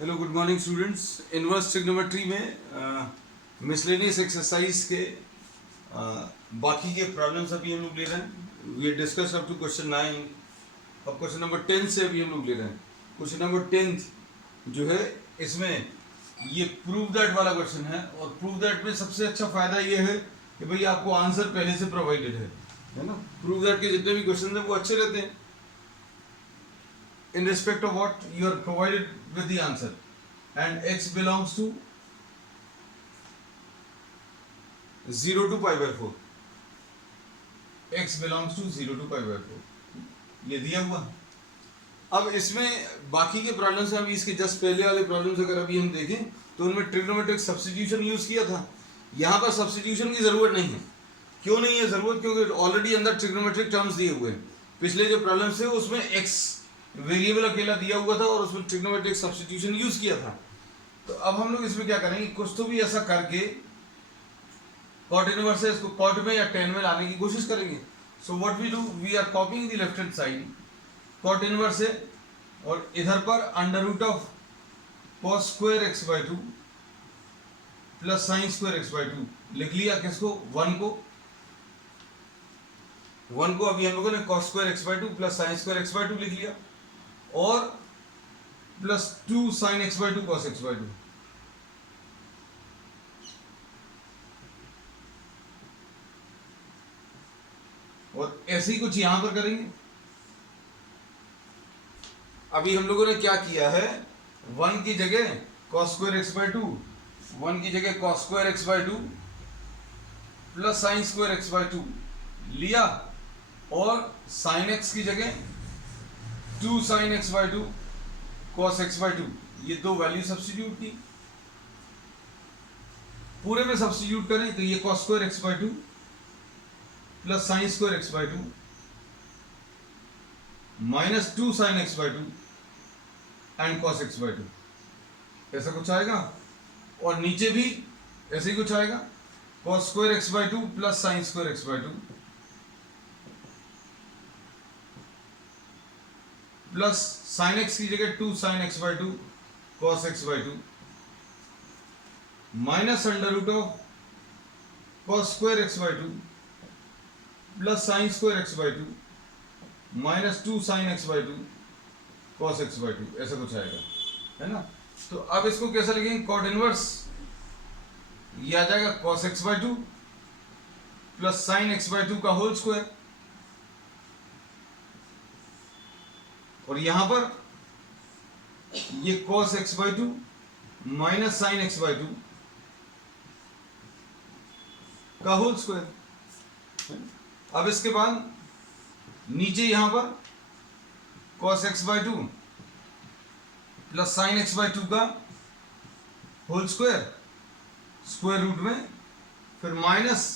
Hello good morning students. Inverse trigonometry में miscellaneous exercise के बाकी के प्रॉब्लम्स अभी हम लोग ले रहे हैं। We discuss up to question 9 और क्वेश्चन नंबर 10 से अभी हम लोग ले रहे हैं। क्वेश्चन नंबर 10 जो है इसमें ये प्रूव दैट वाला क्वेश्चन है, और प्रूव दैट में सबसे अच्छा फायदा ये है कि भाई आपको आंसर पहले से प्रोवाइडेड है ना। प्रूव दैट के जितने भी क्वेश्चन हैं वो अच्छे रहते हैं in respect of what you are provided with the answer, and x belongs to 0 to pi by 4. x belongs to 0 to pi by 4 ये दिया हुआ। अब इसमें बाकी के प्रॉब्लम्स हैं, अभी इसके जस्ट पहले वाले प्रॉब्लम्स अगर अभी हम देखें तो उनमें ट्रिग्नोमेट्रिक सब्स्टिट्यूशन यूज किया था। यहाँ पर सब्स्टिट्यूशन की जरूरत नहीं है। क्यों नहीं है जरूरत? क्योंकि ऑलरेडी अंदर ट्रिग्नोमेट्रिक टर्म्स दिए हुए हैं। पिछले जो प्रॉब्लम्स थे उसमें x वेरिएबल अकेला दिया हुआ था और उसमें ट्रिग्नोमेट्रिक सब्स्टिट्यूशन यूज किया था। तो अब हम लोग इसमें क्या करेंगे, कुछ तो भी ऐसा करके कॉट इनवर्स है इसको कॉट में या टेन में लाने की कोशिश करेंगे। So what we do, we are copying the left hand side, cot inverse है और इधर पर under root of cos square x by 2 plus sine square x by 2 लिख लिया। किसको? वन को अभी हम लोगों ने cos square x by 2 plus sine square x by 2 लिख लिया और plus 2 sine x by 2 cos x by 2। और ऐसे ही कुछ यहां पर करेंगे। अभी हम लोगों ने क्या किया है, 1 की जगह कॉस स्क्वायर एक्स बाई 2, 1 की जगह cos square x by 2 plus sine square x by 2 लिया और साइन एक्स की जगह 2 sine x by 2 cos x by 2, ये दो वैल्यू सब्स्टिट्यूट की। पूरे में सब्स्टिट्यूट करें तो ये cos square x by 2 plus sine square x by 2 minus 2 sine x by 2 and cos x by 2, ऐसा कुछ आएगा। और नीचे भी ऐसे ही कुछ आएगा, cos square x by 2 plus sine square x by 2 plus sine x की जगह 2 sine x by 2 cos x by 2 minus under root of cos square x by 2 plus sine square x by 2 minus 2 sine x by 2 cos x by 2, ऐसा कुछ आएगा, है ना। तो अब इसको कैसा लिखेंगे, कॉट इनवर्स ये आ जाएगा cos x by 2 plus sine x by 2 का होल स्क्वायर, और यहां पर ये cos x by 2 minus sine x by 2 का होल स्क्वायर। अब इसके बाद नीचे यहां पर cos x by 2 plus sine x by 2 का होल स्क्वायर स्क्वायर रूट में, फिर minus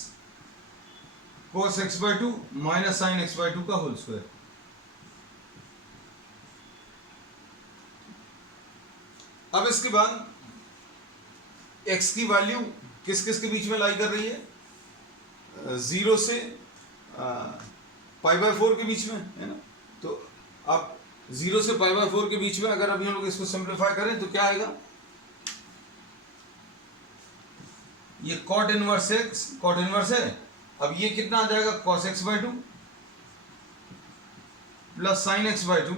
cos x by 2 minus sine x by 2 का होल स्क्वायर। अब इसके बाद x की वैल्यू किस किस के बीच में लाई कर रही है, 0 से पाई बाय 4 के बीच में, है ना। तो अब 0 से पाई बाय 4 के बीच में अगर अभी हम लोग इसको सिंप्लीफाई करें तो क्या आएगा, ये cot inverse x, cot inverse है। अब ये कितना आ जाएगा, cos x by 2 plus sine x by 2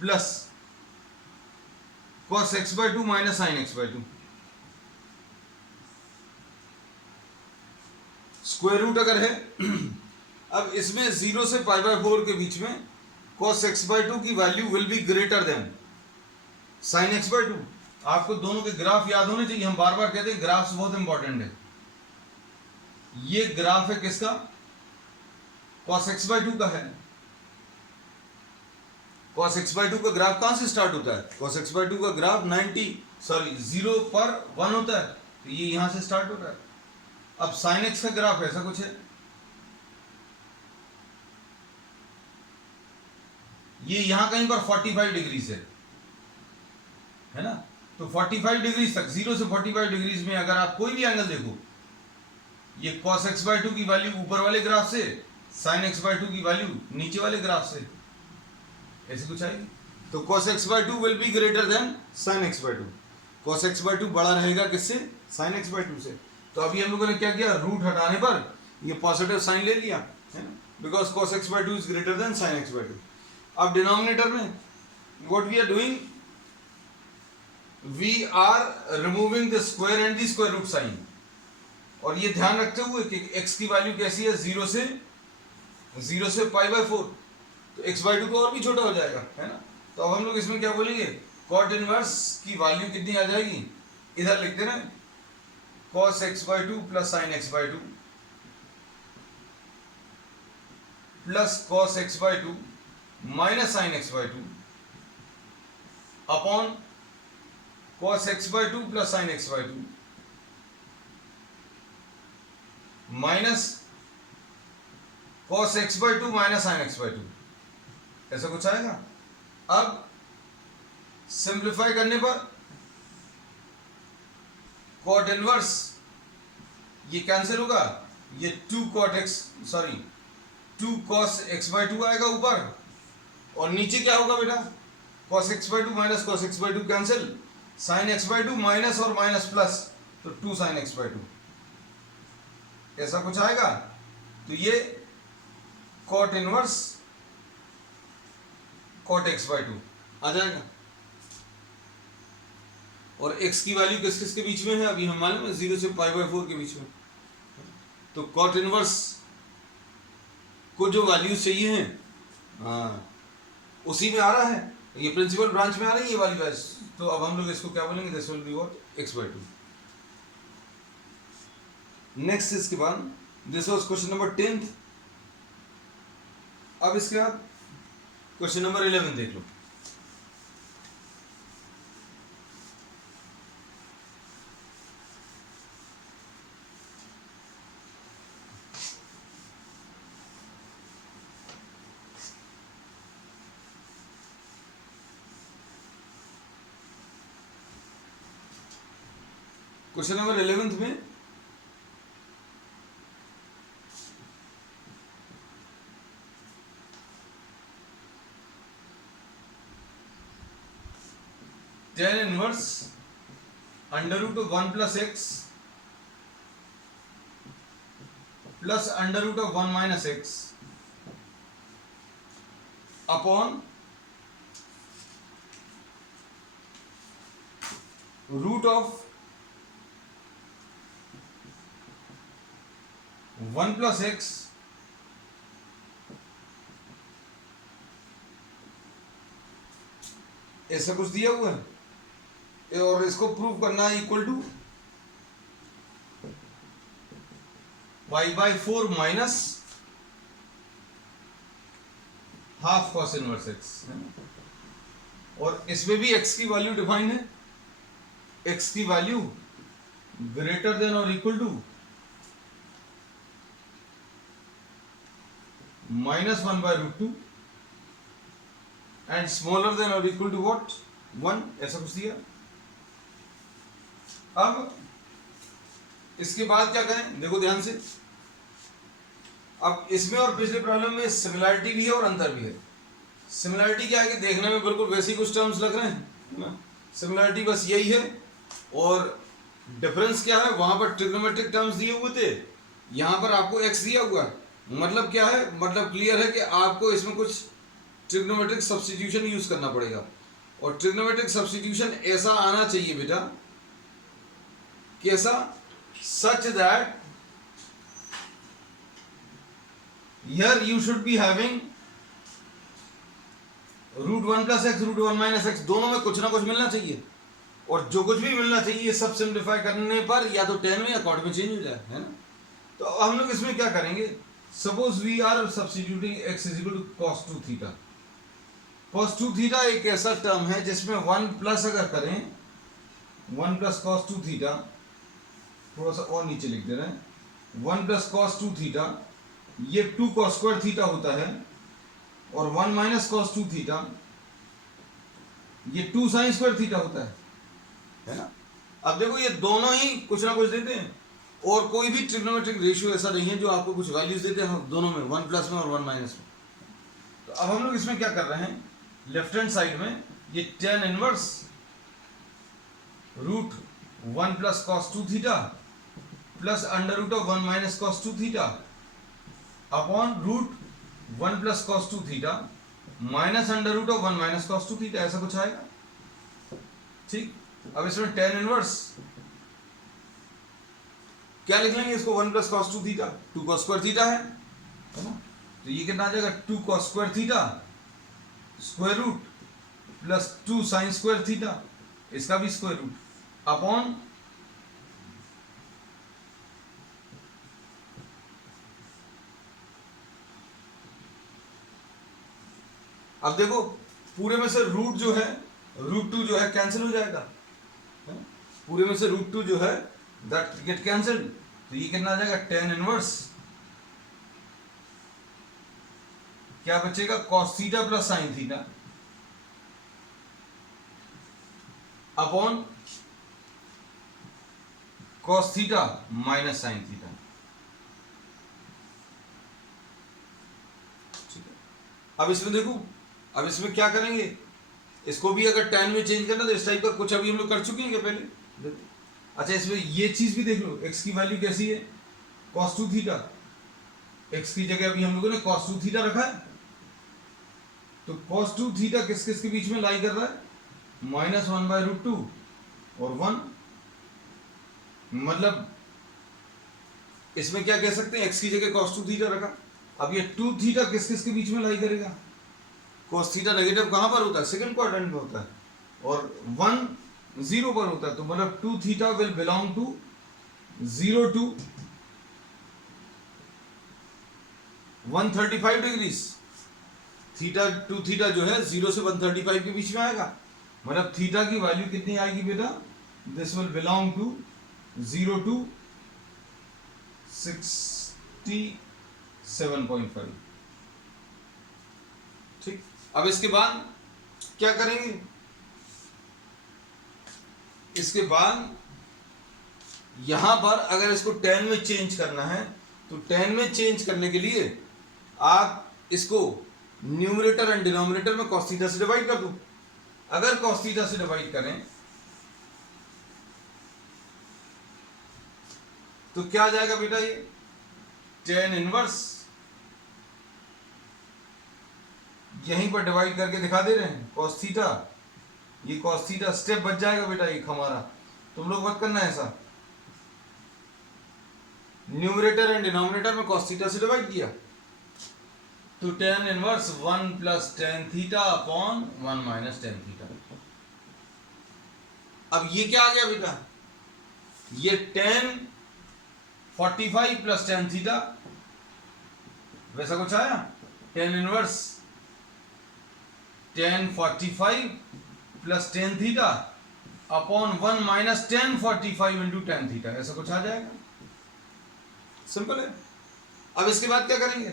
plus cos x by 2 minus sine x by 2, square root अगर है। अब इसमें 0 से पाई बाय 4 के बीच में cos x बाई 2 की value will be greater than sine x by 2। आपको दोनों के ग्राफ याद होने चाहिए, हम बार बार कहते हैं ग्राफ्स बहुत इंपॉर्टेंट है। ये ग्राफ है किसका, cos x बाई 2 का है। cos x बाई 2 का ग्राफ कहां से स्टार्ट होता है, cos x बाई 2 का ग्राफ 0 पर 1 होता है, तो ये यहां से स्टार्ट होता है। अब sin x का ग्राफ ऐसा कुछ है, ये यहां कहीं पर 45 डिग्री से है ना। तो 45 डिग्री तक, 0 से 45 डिग्री में अगर आप कोई भी एंगल देखो, ये cos x बाई 2 की वैल्यू ऊपर वाले ग्राफ से, sin x बाई 2 की वैल्यू नीचे वाले ग्राफ से, ऐसे कुछ आएगी। तो cos x by 2 will be greater than sin x by 2। cos x by 2 बड़ा रहेगा किससे? sin x by 2 से। तो अभी हम लोगों ने क्या किया, रूट हटाने पर ये पॉजिटिव साइन ले लिया है ना, because cos x by 2 is greater than sin x by 2। अब डिनोमिनेटर में what we are doing, we are removing the square and the square root sign, और ये ध्यान रखते हुए कि x की वैल्यू कैसी है, 0 से पाई बाय 4, तो x by 2 तो और भी छोटा हो जाएगा है ना। तो अब हम लोग इसमें क्या बोलेंगे, cot इनवर्स की वैल्यू कितनी आ जाएगी, इधर लिख देना cos x by 2 plus sin x by 2 plus cos x by 2 minus sin x by 2 upon cos x by 2 plus sin x by 2 minus cos x by 2 minus sin x by 2, ऐसा कुछ आएगा। अब simplify करने पर cot inverse ये cancel होगा, ये 2 cos x by 2 आएगा ऊपर, और नीचे क्या होगा बेटा, cos x by 2 minus cos x by 2 cancel, sin x by 2 minus और माइनस प्लस, तो 2 sin x by 2, ऐसा कुछ आएगा। तो ये cot inverse cot x by 2 आ जाएगा। और x की वैल्यू किस किस के बीच में है, अभी हम मालूम है 0 से पाई बाय 4 के बीच में। तो cot इनवर्स को जो वैल्यूज चाहिए हैं उसी में आ रहा है, ये प्रिंसिपल ब्रांच में आ रही है ये वाली वैल्यूज। तो अब हम लोग इसको क्या बोलेंगे, this will be what, x by 2। Next इसके बाद this was question number 10th। अब इसके बाद क्वेश्चन नंबर 11 देख लो। क्वेश्चन नंबर 11 में tan inverse under root of 1 plus x plus under root of 1 minus x upon root of 1 plus x ऐसा कुछ दिया हुआ है, और इसको प्रूव करना है equal to pi by 4 minus half cos inverse x, और इसमें भी x की वैल्यू डिफाइन है, x की वैल्यू ग्रेटर देन और equal to minus 1 by root 2 and smaller than और इक्वल टू व्हाट 1, ऐसा कुछ दिया। अब इसके बाद क्या करें, देखो ध्यान से। अब इसमें और पिछले प्रॉब्लम में सिमिलैरिटी भी है और अंतर भी है। सिमिलैरिटी क्या है कि देखने में बिल्कुल वैसे ही कुछ टर्म्स लग रहे हैं, सिमिलैरिटी बस यही है, और डिफरेंस क्या है, वहां पर ट्रिग्नोमेट्रिक टर्म्स दिए हुए थे, यहां पर आपको x दिया हुआ है। मतलब क्या है, मतलब क्लियर है कि आपको इसमें कुछ ट्रिग्नोमेट्रिक सब्स्टिट्यूशन यूज करना पड़ेगा, और ट्रिग्नोमेट्रिक सब्स्टिट्यूशन ऐसा आना चाहिए बेटा, कैसा, such that here you should be having root 1 plus x root 1 minus x, दोनों में कुछ ना कुछ मिलना चाहिए, और जो कुछ भी मिलना चाहिए सब सिंप्लीफाई करने पर या तो tan में या cot में चेंज हो जाए, है ना। तो हम लोग इसमें क्या करेंगे, suppose we are substituting x is equal to cos 2 थीटा। cos 2 थीटा एक ऐसा टर्म है जिसमें 1 प्लस अगर करें 1 प्लस cos 2 थीटा, थोड़ा सा और नीचे लिख दे रहे हैं, 1 प्लस cos 2 थीटा, ये 2 cos स्क्वायर थीटा होता है, और 1 माइनस cos 2 थीटा ये 2 sin स्क्वायर थीटा होता है ना। अब देखो ये दोनों ही कुछ ना कुछ देते हैं, और कोई भी ट्रिग्नोमेट्रिक रेशियो ऐसा नहीं है जो आपको कुछ वैल्यूज देते हैं दोनों में, 1 प्लस में और 1 माइनस में। तो अब हम लोग इसमें क्या कर रहे हैं, लेफ्ट हैंड साइड में ये tan inverse root 1 plus cos 2 theta plus under root of 1 minus cos 2 theta upon root 1 plus cos 2 theta minus under root of 1 minus cos 2 theta, ऐसा कुछ आएगा। ठीक, अब इसमें tan इनवर्स क्या लिख लेंगे इसको, 1 plus cos 2 theta, 2 cos square theta है ना, तो ये कितना आ जाएगा 2 cos square theta square root plus 2 sine square theta, इसका भी स्क्वायर रूट अपॉन अब देखो पूरे में से रूट जो है रूट 2 जो है कैंसिल हो जाएगा, पूरे में से रूट 2 जो है दैट गेट कैंसिल, तो ये कितना आ जाएगा tan इनवर्स क्या बचेगा cos theta plus sin theta upon cos theta minus sin theta. अब इसमें देखो, अब इसमें क्या करेंगे, इसको भी अगर tan में चेंज करना तो इस टाइप का कुछ अभी हम लोग कर चुके हैं पहले। अच्छा इसमें ये चीज भी देख लो, x की वैल्यू कैसी है cos 2 थीटा, x की जगह अभी हम लोगों ने cos 2 थीटा रखा है, तो cos 2 थीटा किस किस के बीच में लाई कर रहा है, -1/√2 और 1, मतलब इसमें क्या कह सकते हैं, x की जगह cos 2 थीटा रखा, अब ये 2 थीटा किस किस के बीच में लाई करेगा, cos थीटा नेगेटिव कहां पर होता है, सेकंड क्वाड्रेंट में होता है, और 1 0 पर होता है, तो मतलब 2 theta will belong to 0 to 135 degrees, theta 2 theta जो है 0 से 135 के बीच में आएगा, मतलब थीटा की वैल्यू कितनी आएगी बेटा, this will belong to 0 to 67.5। ठीक, अब इसके बाद क्या करेंगे, इसके बाद यहां पर अगर इसको tan में चेंज करना है तो tan में चेंज करने के लिए आप इसको न्यूमरेटर एंड डिनोमिनेटर में cos थीटा से डिवाइड कर दो, अगर cos थीटा से डिवाइड करें तो क्या आ जाएगा बेटा, ये tan इनवर्स यहीं पर डिवाइड करके दिखा दे रहे हैं cos थीटा, ये cos थीटा स्टेप बच जाएगा बेटा, एक हमारा, तुम लोग मत करना ऐसा, न्यूमरेटर एंड डिनोमिनेटर में cos थीटा से डिवाइड किया तो tan inverse 1 plus tan theta upon 1 minus tan theta. अब ये क्या आ गया बेटा, ये tan 45 प्लस tan थीटा, वैसा कुछ आया, tan inverse tan 45 plus tan theta upon 1 minus tan 45 into tan theta, ऐसा कुछ आ जाएगा, सिंपल है। अब इसके बाद क्या करेंगे,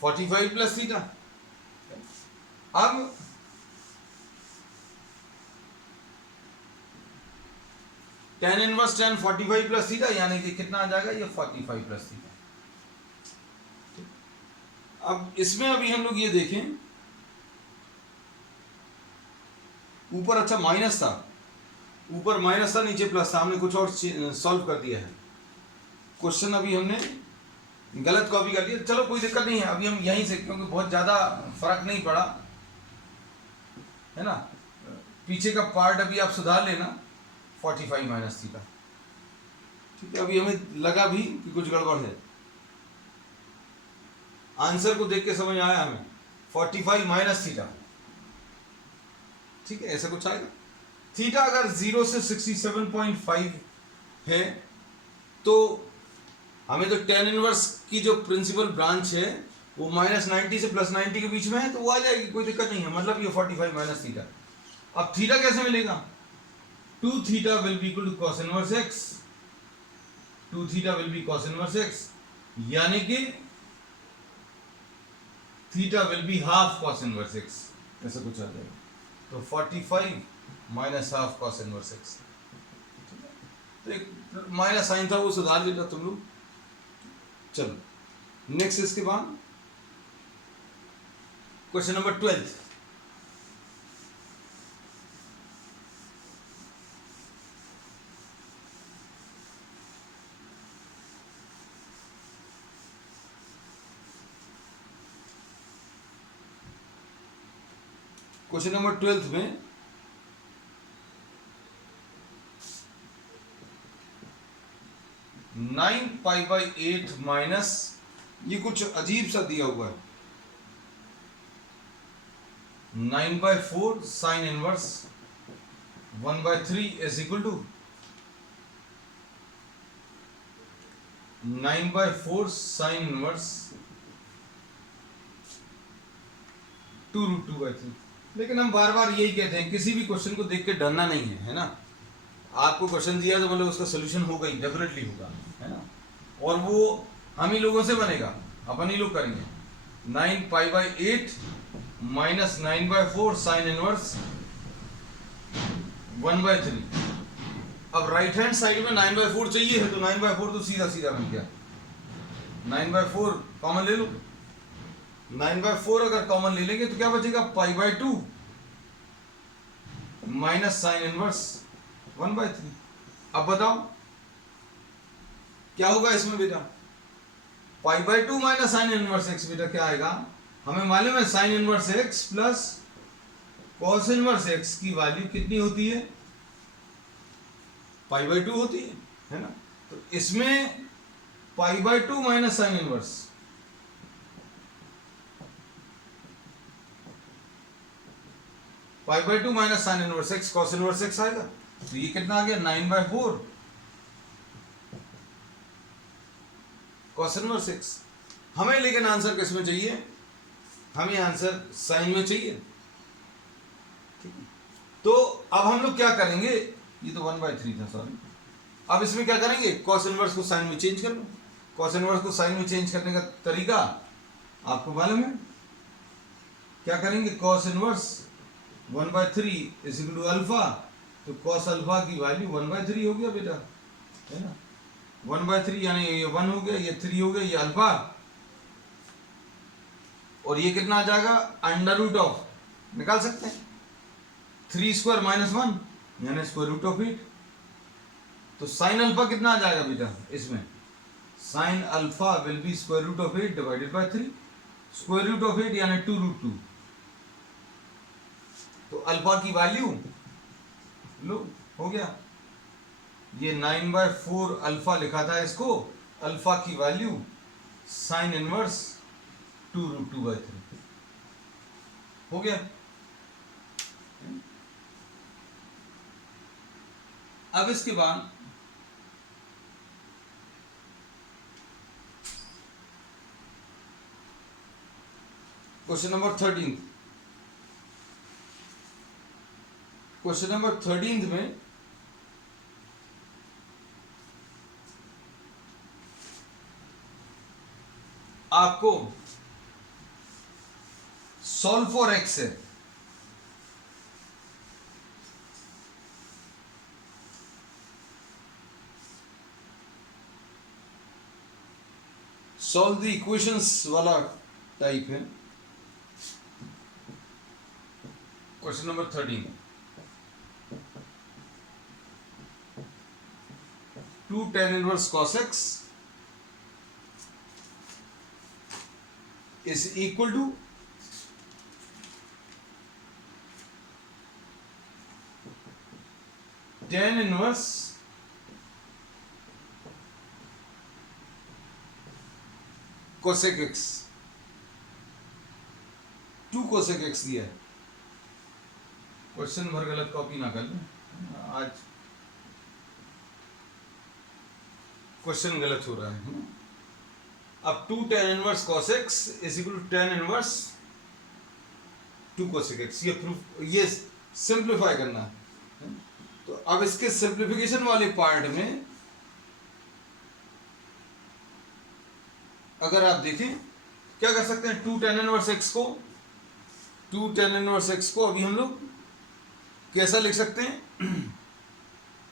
फोर्टी फाइव प्लस थीटा, अब tan inverse tan 45 plus theta यानी कि कितना आ जाएगा, ये 45 प्लस थीटा। अब इसमें अभी हम लोग ये देखें, ऊपर अच्छा माइनस था, ऊपर माइनस था नीचे प्लस था, हमने कुछ और सॉल्व कर दिया है, क्वेश्चन अभी हमने गलत कॉपी कर दिया, चलो कोई दिक्कत नहीं है, अभी हम यहीं से, क्योंकि बहुत ज़्यादा फर्क नहीं पड़ा है ना, पीछे का पार्ट अभी आप सुधार लेना, 45 माइनस थीटा, ठीक है। अभी हमें लगा भी कि कुछ गड़बड़ है, आंसर को देख के समझ आया हमें 45 माइनस थीटा, ठीक है, ऐसा कुछ आएगा। थीटा अगर 0 से 67.5 है तो हमें तो tan इनवर्स की जो प्रिंसिपल ब्रांच है वो -90 से +90 के बीच में है, तो वो आ जाएगी, कोई दिक्कत नहीं है, मतलब ये 45 माइनस थीटा। अब थीटा कैसे मिलेगा, 2 theta will be equal to cos inverse x, 2 theta will be cos inverse x, यानी कि theta will be half cos inverse x, ऐसा कुछ आ जाएगा, तो 45 minus half cos inverse x। तो एक माइनस साइन था वो सुधार लेना तुम लोग। चलो नेक्स्ट इसके बाद क्वेश्चन नंबर 12। क्वेश्चन नंबर 12 में नाइन पाई बाई 8 माइनस, ये कुछ अजीब सा दिया हुआ है, 9/4 sine inverse 1/3 is equal to 9/4 sine inverse 2√2/3। लेकिन हम बार बार यही कहते हैं किसी भी क्वेश्चन को देख के डरना नहीं है, है ना। आपको क्वेश्चन दिया तो मतलब उसका सोल्यूशन होगा ही, डेफिनेटली होगा, है ना। और वो हम ही लोगों से बनेगा, अपन ही लोग करेंगे। 9π/8 माइनस 9/4 साइन इनवर्स 1/3। अब राइट हैंड साइड में 9/4 चाहिए है, तो 9/4 तो सीधा सीधा बन गया, 9/4 कॉमन ले लो। 9/4 अगर कॉमन ले लेंगे तो क्या बचेगा, π/2 माइनस साइन इनवर्स 1/3। अब बताओ क्या होगा इसमें बेटा, π/2 माइनस साइन इनवर्स x बेटा क्या आएगा, हमें मालूम है sine inverse x plus cos inverse x की वैल्यू कितनी होती है, π/2 होती है ना। तो इसमें π/2 minus sine inverse, π/2 minus sine inverse x cos inverse x आएगा। तो ये कितना आ गया, 9/4 कॉस इनवर्स x। हमें लेकिन आंसर किस में चाहिए, हमें आंसर साइन में चाहिए, ठीक है। तो अब हम लोग क्या करेंगे, ये तो 1/3 था सॉरी। अब इसमें क्या करेंगे, कॉस इनवर्स को साइन में चेंज कर लो। कॉस इनवर्स को साइन में चेंज करने का तरीका आपको मालूम है, क्या करेंगे, cos inverse 1/3 is equal to alpha, तो कॉस अल्फा की वैल्यू 1/3 हो गया बेटा, है ना। 1/3 यानी ये 1 हो गया, ये 3 हो गया, ये अल्फा, और ये कितना आ जाएगा, अंडर रूट ऑफ, निकाल सकते हैं 3² - 1 यानी स्क्वायर रूट ऑफ 8। तो साइन अल्फा कितना आ जाएगा बेटा इसमें, sine alpha will be square root of 8 divided by 3। Square root of 8 यानी 2√2। तो अल्फा की वैल्यू लो हो गया, ये 9/4 अल्फा लिखा था इसको, अल्फा की वैल्यू साइन इनवर्स 2√2/3 हो गया। अब इसके बाद क्वेश्चन नंबर 13। क्वेश्चन नंबर 13 में आपको सॉल्व फॉर एक्स है, सॉल्व द इक्वेशंस वाला टाइप है। Question number 13, 2 tan inverse cos x is equal to tan inverse cosec x। 2 cosec x दिया है, क्वेश्चन भर गलत कॉपी ना कर लें, आज क्वेश्चन गलत हो रहा है। अब 2 tan inverse cos x is equal to tan inverse 2 cosec x, ये प्रूफ, ये सिंप्लीफाई करना है। तो अब इसके सिंप्लीफिकेशन वाले पार्ट में अगर आप देखें क्या कर सकते हैं, 2 tan इनवर्स x को, 2 tan इनवर्स x को अभी हम लोग कैसा लिख सकते हैं,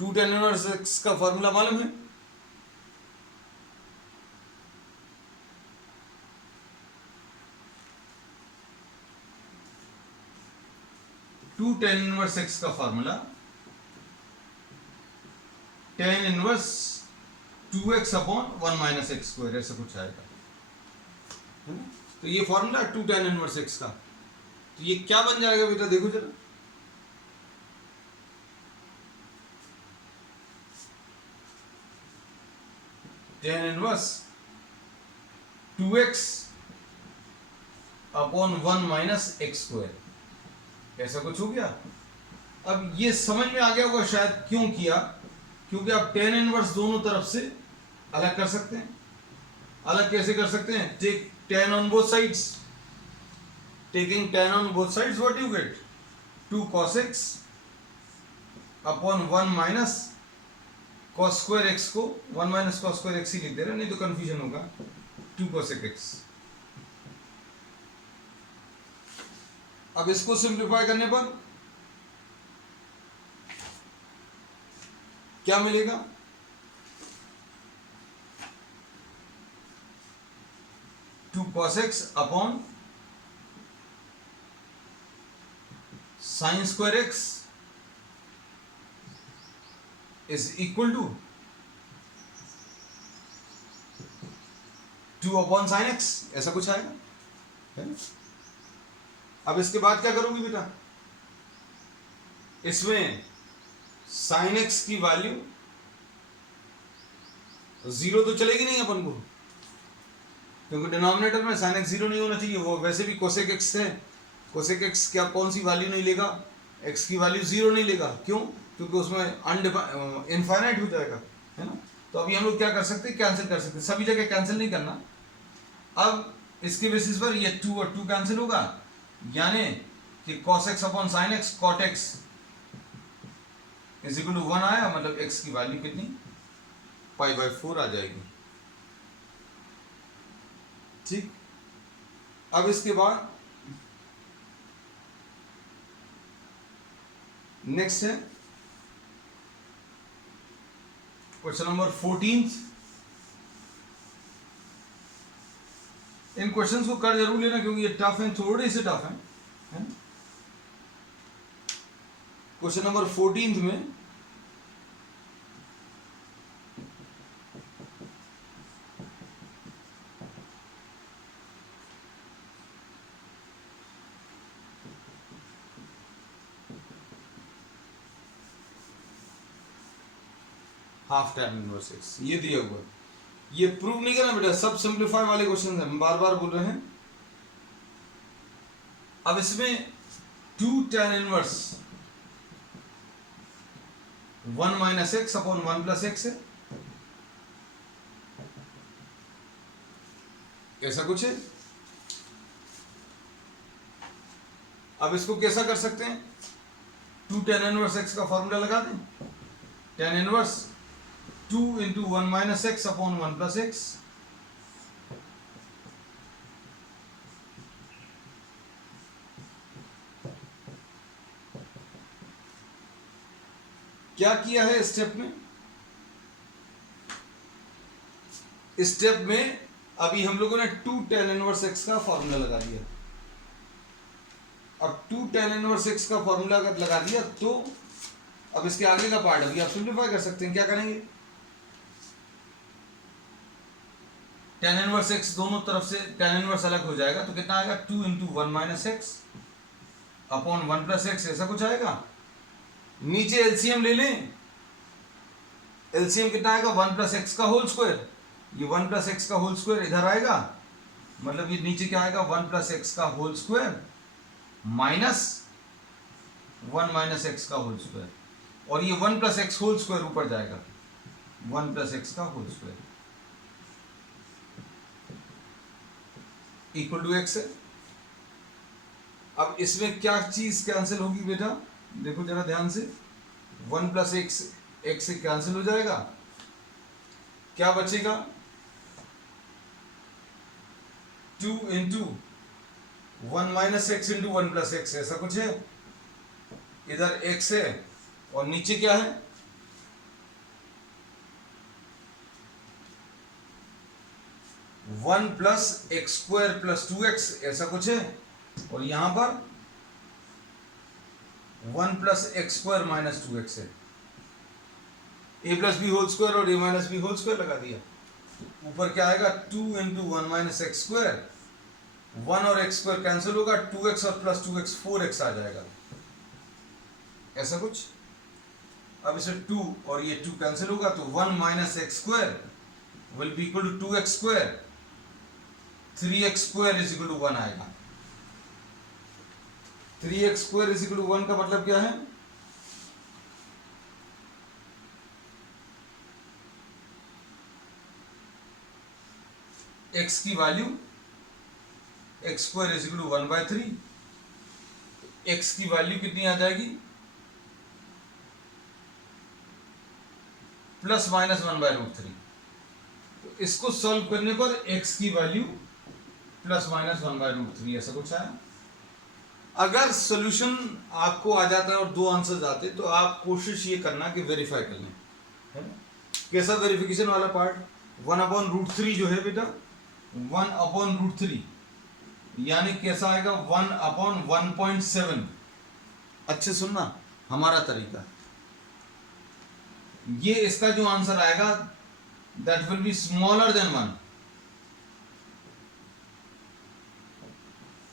टू टेन इनवर्स एक्स का फॉर्मूला मालूम है? टू टेन इनवर्स एक्स का formula tan inverse 2x upon 1 minus x square, ऐसा कुछ आएगा, है ना? तो ये formula two tan inverse x का, तो ये क्या बन जाएगा बेटा, देखो जरा, tan inverse 2x upon 1 minus x square, ऐसा कुछ हो गया। अब ये समझ में आ गया होगा शायद क्यों किया, क्योंकि आप टेन इनवर्स दोनों तरफ से अलग कर सकते हैं। अलग कैसे कर सकते हैं? Take tan on both sides, taking tan on both sides what you get, 2 cos x upon 1 minus cos square x को 1 माइनस cos स्क्वायर x ही लिख दे रहे, नहीं तो कंफ्यूजन होगा, 2 cos x। अब इसको सिंप्लीफाई करने पर क्या मिलेगा? Two cos x upon sine square x is equal to 2 upon sine x, ऐसा कुछ आएगा, है ना? अब इसके बाद क्या करोगे बेटा, इसमें साइन x की वैल्यू 0 तो चलेगी नहीं अपन को, क्योंकि डिनोमिनेटर में साइन x 0 नहीं होना चाहिए, वो वैसे भी कोसेक x है, कोसेक x क्या कौन सी वैल्यू नहीं लेगा, x की वैल्यू 0 नहीं लेगा, क्यों? क्योंकि उसमें इनफाइनाइट हो जाएगा, है ना? तो अभी हम लोग क्या कर सकते हैं, कैंसिल कर सकते हैं, सभी जगह कैंसिल नहीं करना। अब इसके बेसिस पर ये 2 और 2 कैंसिल होगा, यानी कि cos x upon sine x cot x is equal to 1 आया, मतलब x की वैल्यू कितनी, π/4 आ जाएगी। ठीक, अब इसके बाद नेक्स्ट है क्वेश्चन नंबर 14। इन क्वेश्चंस को कर जरूर लेना, क्योंकि ये टफ हैं, थोड़े से टफ हैं। क्वेश्चन नंबर 14 में हाफ tan इनवर्स x ये दिया हुआ है, ये प्रूव नहीं करना बेटा, सब सिंप्लीफाई वाले क्वेश्चन हैं, हम बार बार बोल रहे हैं। अब इसमें 2 tan inverse 1 minus x upon 1 plus x है, ऐसा कुछ है। अब इसको कैसा कर सकते हैं, 2 tan इनवर्स एक्स का फॉर्मूला लगा दें, tan inverse 2 into 1 minus x upon 1 plus x, क्या किया है स्टेप में, स्टेप में अभी हम लोगों ने 2 tan इनवर्स एक्स का फॉर्मूला लगा दिया। अब 2 tan इनवर्स एक्स का फॉर्मूला अगर लगा दिया तो अब इसके आगे का पार्ट अभी आप सिंप्लीफाई कर सकते हैं। क्या करेंगे, tan इनवर्स x दोनों तरफ से tan इनवर्स अलग हो जाएगा, तो कितना आएगा, 2 into 1 minus x upon 1 plus x, ऐसा कुछ आएगा। नीचे एलसीएम ले लें, एलसीएम कितना आएगा, 1 प्लस एक्स का होल स्क्वायर, ये 1 प्लस एक्स का होल स्क्वायर इधर आएगा, मतलब ये नीचे क्या आएगा, 1 प्लस एक्स का whole square minus 1 minus x का होल स्क्वायर, और ये 1 प्लस एक्स होल स्क्वायर ऊपर जाएगा, 1 प्लस एक्स का whole square equal to x है। अब इसमें क्या चीज कैंसिल होगी बेटा, देखो जरा ध्यान से, 1 प्लस एक्स एक्स से कैंसिल हो जाएगा, क्या बचेगा, 2 into 1 minus x into 1 plus x, ऐसा कुछ है। इधर एक्स है और नीचे क्या है, 1 plus x square plus 2x ऐसा कुछ है, और यहां पर 1 plus x square minus 2x है। a plus b whole square और a minus b whole square लगा दिया, ऊपर क्या आएगा 2 इंटू 1 माइनस एक्स स्क्वायर, 1 और एक्स स्क्वायर कैंसिल होगा, 2x और प्लस 2x 4x आ जाएगा, ऐसा कुछ। अब इसे 2 और ये 2 कैंसिल होगा तो 1 minus x square will be equal to 2x square, 3x square is equal to 1 आएगा। 3x square is equal to 1 का मतलब क्या है, x की value x square is equal to 1/3, x की वैल्यू कितनी आ जाएगी, प्लस माइनस 1/√3। तो इसको सॉल्व करने पर x की वैल्यू प्लस माइनस 1/√3 ऐसा कुछ आया। अगर सॉल्यूशन आपको आ जाता है और दो आंसर्स आते तो आप कोशिश ये करना कि वेरीफाई कर लें, है ना। कैसा वेरिफिकेशन वाला पार्ट, 1/√3 जो है बेटा 1/√3 यानी कैसा आएगा 1/1.7। अच्छे सुनना हमारा तरीका, ये इसका जो आंसर आएगा that will be smaller than 1,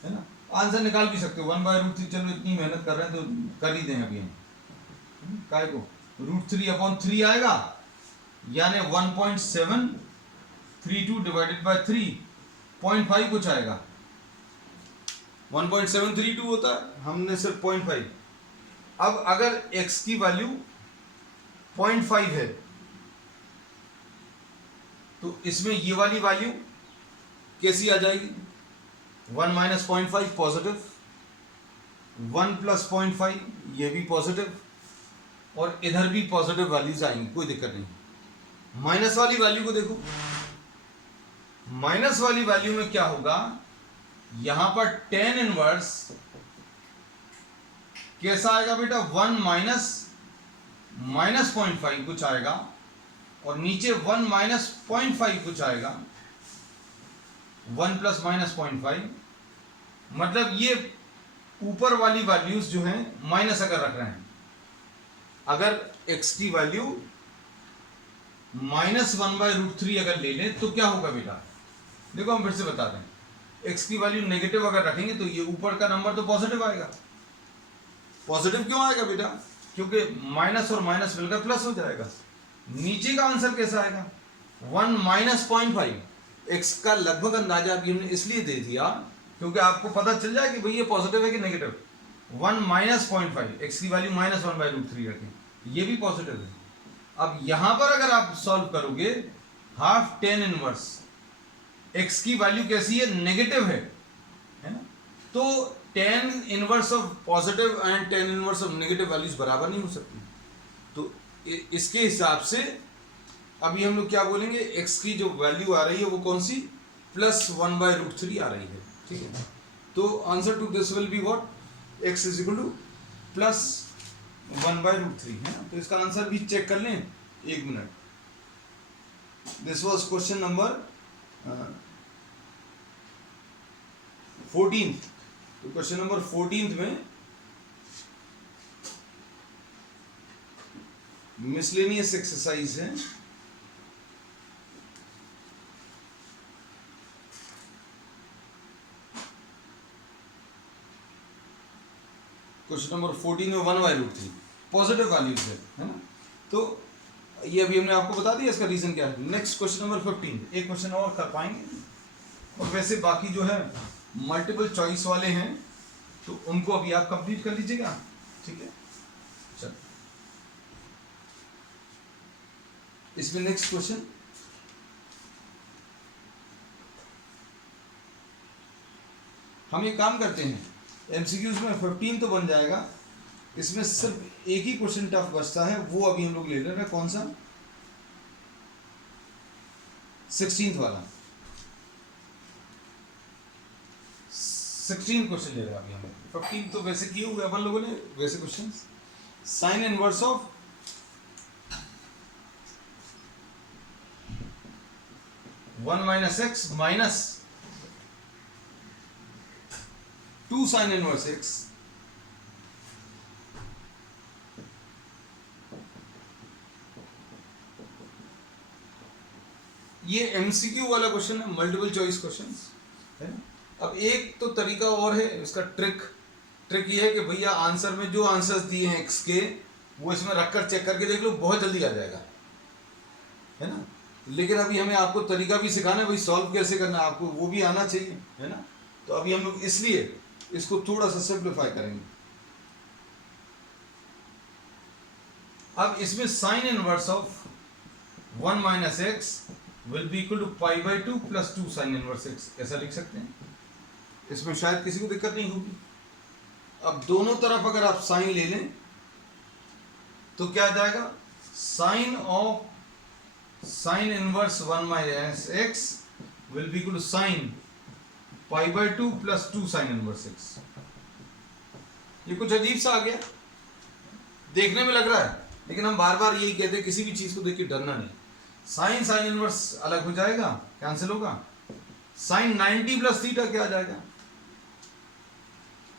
है ना। आंसर निकाल भी सकते हो 1/√3, चलो इतनी मेहनत कर रहे हैं तो कर ही दें अभी हम, काय को √3/3 आएगा यानी 1.732 डिवाइडेड बाय 3 0.5 कुछ आएगा, 1.732 होता है, हमने सिर्फ 0.5। अब अगर x की वैल्यू 0.5 है तो इसमें ये वाली वैल्यू कैसी आ जाएगी, 1 माइनस 0.5 पॉजिटिव, 1 प्लस 0.5 ये भी पॉजिटिव, और इधर भी पॉजिटिव वैल्यूज आएंगी, कोई दिक्कत नहीं। माइनस वाली वैल्यू को देखो, माइनस वाली वैल्यू में क्या होगा, यहां पर tan इनवर्स कैसा आएगा बेटा, 1 माइनस 0.5 कुछ आएगा, और नीचे 1 माइनस 0.5 कुछ आएगा, 1 प्लस माइनस 0.5, मतलब ये ऊपर वाली वैल्यूज जो हैं माइनस अगर रख रहे हैं, अगर x की वैल्यू -1/√3 अगर ले लें तो क्या होगा बेटा, देखो हम फिर से बता दें, x की वैल्यू नेगेटिव अगर रखेंगे तो ये ऊपर का नंबर तो पॉजिटिव आएगा। पॉजिटिव क्यों आएगा बेटा, क्योंकि माइनस और माइनस मिलकर प्लस हो जाएगा। नीचे का आंसर कैसा आएगा, 1 माइनस 0.5, x का लगभग अंदाजा अभी हमने इसलिए दे दिया क्योंकि आपको पता चल जाए कि भाई ये पॉजिटिव है कि नेगेटिव। 1 माइनस 0.5, x की वैल्यू -1/√3 रखें, ये भी पॉजिटिव है। अब यहां पर अगर आप सॉल्व करोगे हाफ tan इनवर्स, x की वैल्यू कैसी है, नेगेटिव है ना, तो tan inverse of positive and tan inverse of negative values बराबर नहीं हो सकती। तो इसके हिसाब से अभी हम लोग क्या बोलेंगे, x की जो वैल्यू आ रही है वो कौन सी, +1/√3 आ रही है, ठीक है। तो answer to this will be what, x is equal to +1/√3, है ना। तो इसका आंसर भी चेक कर लें, एक minute. This was question number 14। तो क्वेश्चन नंबर 14 में मिसलेनियस एक्सरसाइज है, क्वेश्चन नंबर 14 में 1/√3 पॉजिटिव वैल्यूज है ना। तो ये अभी हमने आपको बता दिया इसका रीजन क्या है। नेक्स्ट क्वेश्चन नंबर 15, एक क्वेश्चन और कर पाएंगे, और वैसे बाकी जो है मल्टीपल चॉइस वाले हैं तो उनको अभी आप कंप्लीट कर लीजिएगा, ठीक है। चलो इसमें नेक्स्ट क्वेश्चन, हम एक काम करते हैं, एमसीक्यूज में 15 तो बन जाएगा, इसमें सिर्फ एक ही क्वेश्चन टफ बचता है, वो अभी हम लोग ले रहे हैं, कौन सा, 16th वाला, 16 क्वेश्चन ले रहे हैं अभी हम। 15 तो वैसे किए हुए अपन लोगों ने वैसे question, sign inverse of 1 minus x minus 2 sine inverse x, ये एमसीक्यू वाला क्वेश्चन है, मल्टीपल चॉइस क्वेश्चन है ना। अब एक तो तरीका और है इसका, ट्रिक ये है कि भैया आंसर में जो आंसर्स दिए हैं एक्स के वो इसमें रखकर चेक करके देख लो, बहुत जल्दी आ जाएगा, है ना। लेकिन अभी हमें आपको तरीका भी सिखाना है, भाई सॉल्व कैसे करना है आपको वो भी आना चाहिए, है ना। तो अभी हम लोग इसलिए इसको थोड़ा सा सिंप्लीफाई करेंगे। अब इसमें sine inverse of 1 minus x will be equal to pi by 2 plus 2 sine inverse x, ऐसा लिख सकते हैं। इसमें शायद किसी को दिक्कत नहीं होगी। अब दोनों तरफ अगर आप साइन ले लें तो क्या आ जाएगा, sine inverse 1 minus x will be equal to sine pi by 2 plus 2 sine inverse x. ये कुछ अजीब सा आ गया, देखने में लग रहा है, लेकिन हम बार बार यही कहते हैं किसी भी चीज को देख के डरना नहीं। साइन इनवर्स अलग हो जाएगा, कैंसिल होगा। साइन 90 प्लस थीटा क्या आ जाएगा,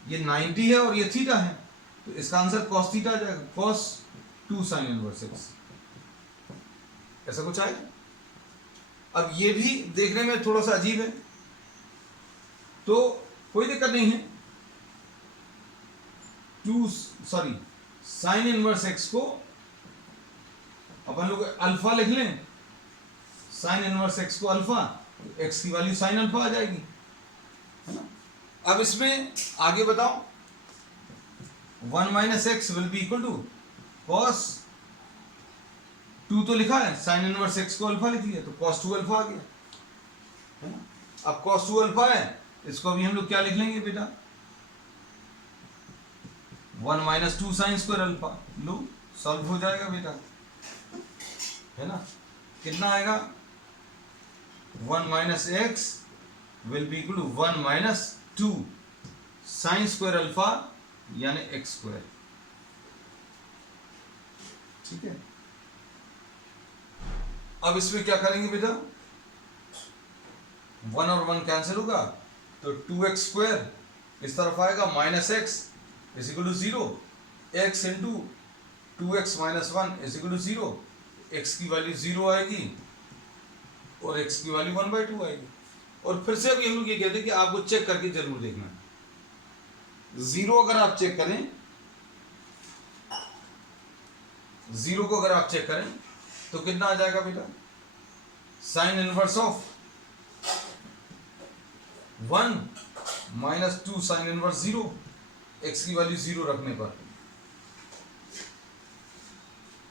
ये 90 है और ये थीटा है, तो इसका आंसर कॉस थीटा आ जाएगा, कॉस 2 साइन इनवर्स एक्स, ऐसा कुछ आएगा। अब ये भी देखने में थोड़ा सा अजीब है, तो कोई दिक्कत नहीं है। साइन इनवर्स एक्स को अपन लोग अल्फा लिख लें, साइन इनवर्स एक्स को अल्फा, एक्स की वैल्यू साइन अल्फा आ जाएगी, है ना। अब इसमें आगे बताओ, 1 minus x will be equal to cos 2 तो लिखा है, साइन इनवर्स एक्स को अल्फा लिख लिया तो कॉस 2 अल्फा आ गया, है ना। अब कॉस 2 अल्फा है, इसको अभी हम लोग क्या लिख लेंगे बेटा, 1 माइनस 2 साइन स्क्वायर अल्फा, लो सॉल्व हो जाएगा बेटा, है ना। कितना आएगा, 1 minus x will be equal to 1 minus 2 sine square alpha यानी एक्स स्क्वायर, ठीक है। अब इसमें क्या करेंगे बेटा, 1 और 1 कैंसिल होगा तो 2x स्क्वायर इस तरफ आएगा, minus x is equal to 0, x into 2x minus 1 is equal to 0, x की वैल्यू 0 आएगी और x की वैल्यू 1/2 आएगी। और फिर से अभी हम लोग ये कहते हैं कि आपको चेक करके जरूर देखना है। 0 अगर आप चेक करें, 0 को अगर आप चेक करें तो कितना आ जाएगा बेटा, sign inverse of 1 minus 2 sine inverse 0, x की वैल्यू 0 रखने पर,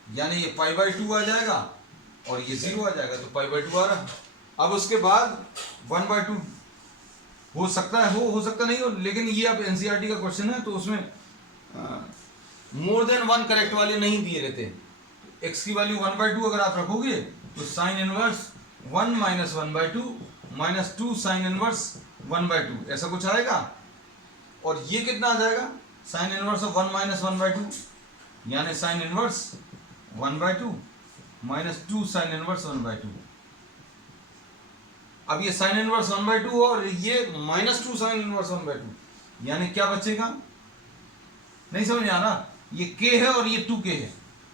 यानी ये पाई बाई 2 आ जाएगा और ये 0 आ जाएगा, तो पाई बाई 2 आ रहा। अब उसके बाद 1/2 हो सकता है, हो सकता नहीं हो, लेकिन ये अब एनसीईआरटी का क्वेश्चन है तो उसमें मोर देन 1 करेक्ट वाले नहीं दिए रहते। x की वैल्यू 1/2 अगर आप रखोगे तो sign inverse 1 minus 1/2 minus 2 sine inverse 1/2 ऐसा कुछ आएगा। और ये कितना आ जाएगा, साइन इनवर्स ऑफ 1 माइनस 1/2 यानी sine inverse 1/2 minus 2 sine inverse 1/2। अब ये साइन इनवर्स 1/2 और ये माइनस 2 साइन इनवर्स 1/2, यानी क्या बचेगा, नहीं समझ आ रहा, ये k है और ये 2k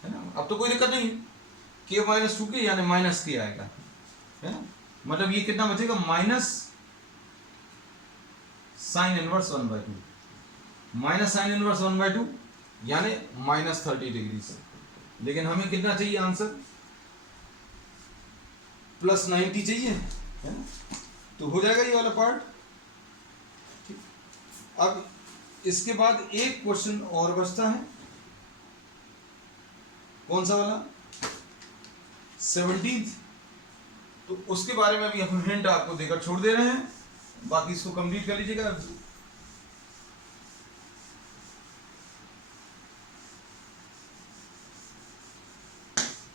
है ना। अब तो कोई दिक्कत नहीं, k माइनस 2k यानी माइनस k आएगा, है ना। मतलब ये कितना बचेगा, minus sine inverse 1/2, minus sine inverse 1/2 यानी माइनस 30 डिग्री से। लेकिन हमें कितना चाहिए आंसर, प्लस 90 चाहिए, है ना। तो हो जाएगा ये वाला पार्ट, ठीक। अब इसके बाद एक क्वेश्चन और बचता है, कौन सा वाला, 17th। तो उसके बारे में भी हम हिंट आपको देकर छोड़ दे रहे हैं, बाकी इसको कंप्लीट कर लीजिएगा।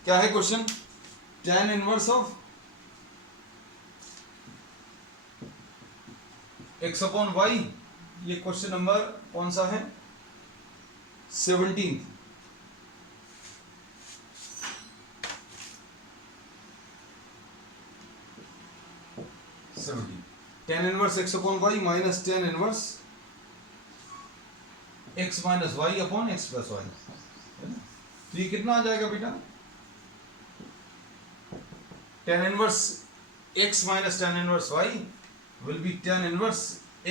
क्या है question, tan inverse of x upon y, ये क्वेश्चन नंबर कौन सा है, 17। 70 tan inverse x upon y minus tan inverse x minus y upon x plus y, है ना। तो ये कितना आ जाएगा बेटा, tan inverse x minus tan inverse y will be tan inverse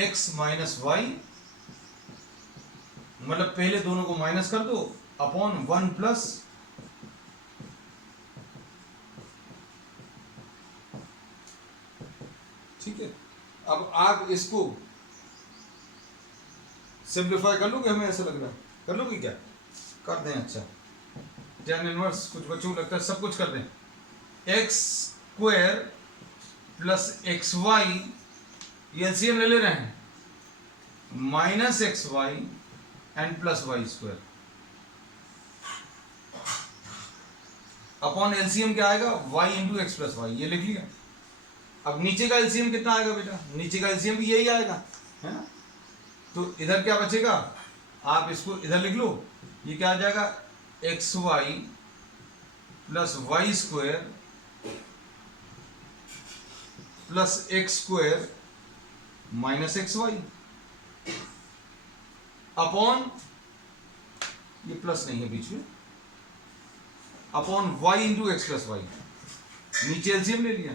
x minus y, मतलब पहले दोनों को माइनस कर दो अपॉन 1 प्लस ठीक है। अब आप इसको सिंप्लीफाई कर लोगे, हमें ऐसा लग रहा है, कर लोगे क्या, कर दें। अच्छा tan इनवर्स कुछ बच्चों को लगता है सब कुछ कर दें, x square plus x y, ये एलसीएम ले रहे हैं, minus x y and plus y square upon LCM क्या आएगा, y into x plus y, ये लिख लिया। अब नीचे का एलसीएम कितना आएगा बेटा, नीचे का एलसीएम भी यही आएगा, है ना। तो इधर क्या बचेगा, आप इसको इधर लिख लो, ये क्या आ जाएगा, x y plus y square plus x square minus x y upon, ये प्लस नहीं है बीच में, upon y into x plus y, नीचे एलसीएम ले लिया,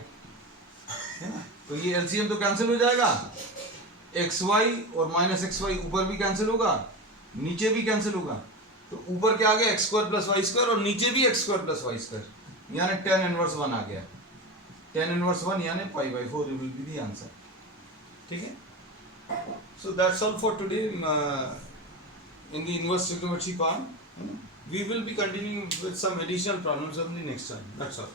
है ना। तो ये एलसीएम तो कैंसिल हो जाएगा, एक्स वाई और माइनस एक्स वाई ऊपर भी कैंसिल होगा, नीचे भी कैंसिल होगा, तो ऊपर क्या आ गया, x square plus y square, और नीचे भी x square plus y square, यानी tan इनवर्स 1 आ गया, tan इनवर्स 1 यानी π/4 विल बी द आंसर, ठीक है। So that's all for today in the inverse trigonometry part. We will be continuing with some additional problems on the next time. That's all.